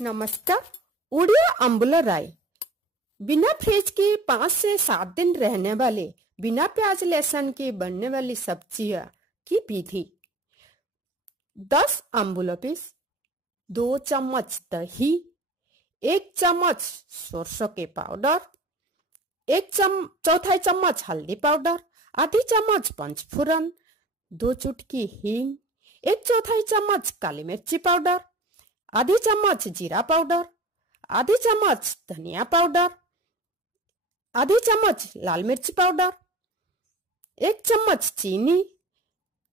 नमस्कार। उड़िया अम्बुला राई बिना फ्रिज की 5 से 7 दिन रहने वाले बिना प्याज लहसुन के बनने वाली सब्जियां की विधि। 10 अम्बुला पीस, 2 चम्मच दही, 1 चम्मच सरसों के पाउडर, 1/4 चम्मच हल्दी पाउडर, आधी चम्मच पंचफोरन, 2 चुटकी हींग, 1/4 चम्मच काली मिर्ची पाउडर, आधी चम्मच जीरा पाउडर, आधी चम्मच धनिया पाउडर, आधी चम्मच लाल मिर्च पाउडर, 1 चम्मच चीनी,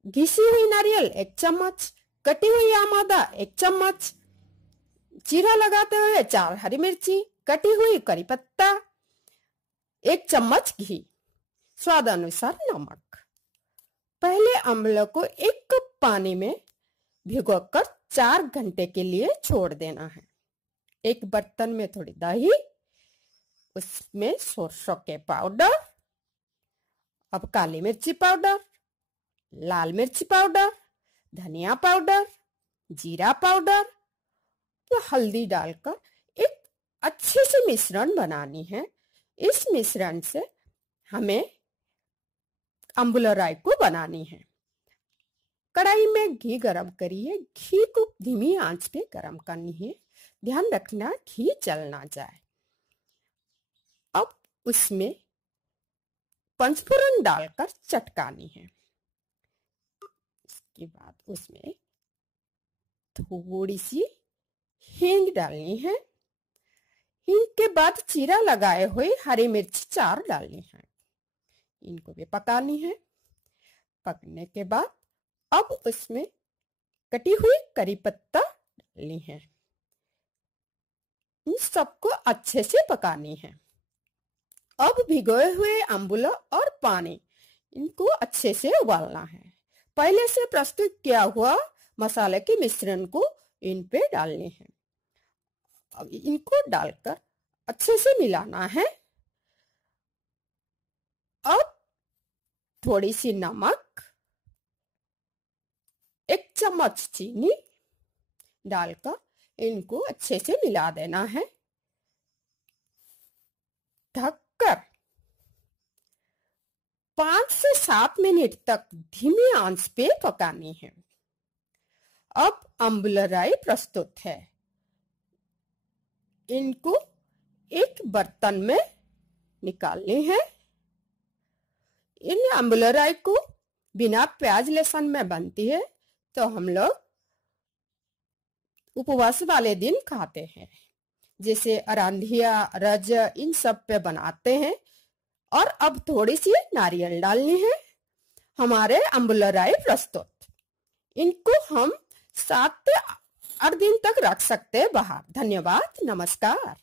घिसी हुई नारियल 1 चम्मच, कटी हुई आम आदा 1 चम्मच, जीरा लगाते हुए 4 हरी मिर्ची, कटी हुई करी पत्ता, 1 चम्मच घी, स्वाद अनुसार नमक। पहले अम्बला को 1 कप पानी में भिगोकर 4 घंटे के लिए छोड़ देना है। एक बर्तन में थोड़ी दही, उसमें सरसों के पाउडर, अब काली मिर्ची पाउडर, लाल मिर्ची पाउडर, धनिया पाउडर, जीरा पाउडर तो हल्दी डालकर एक अच्छे से मिश्रण बनानी है। इस मिश्रण से हमें अम्बुला राई को बनानी है। कढ़ाई में घी गरम करिए। घी को धीमी आंच पे गरम करनी है। ध्यान रखना घी जल ना जाए। अब उसमें पंचफोरन डालकर चटकानी है। इसके बाद उसमें थोड़ी सी हींग डालनी है। हींग के बाद चीरा लगाए हुए हरी मिर्च 4 डालनी है। इनको भी पकानी है। पकने के बाद अब उसमें कटी हुई करी पत्ता डालनी है। इन सबको अच्छे से पकानी है। अब भिगोए हुए अम्बुला और पानी इनको अच्छे से उबालना है। पहले से प्रस्तुत किया हुआ मसाले के मिश्रण को इन पे डालने हैं। अब इनको डालकर अच्छे से मिलाना है। अब थोड़ी सी नमक, 1 चम्मच चीनी डालकर इनको अच्छे से मिला देना है। ढककर 5 से 7 मिनट तक धीमी आंच पे पकानी है। अब अम्बुला राई प्रस्तुत है। इनको एक बर्तन में निकालनी है। इन अम्बुला राई को बिना प्याज लहसुन में बनती है तो हम लोग उपवास वाले दिन खाते हैं। जैसे अरांधिया, रज इन सब पे बनाते हैं। और अब थोड़ी सी नारियल डालनी है। हमारे अम्बुला राई प्रस्तुत। इनको हम 7 से 8 दिन तक रख सकते हैं बाहर। धन्यवाद। नमस्कार।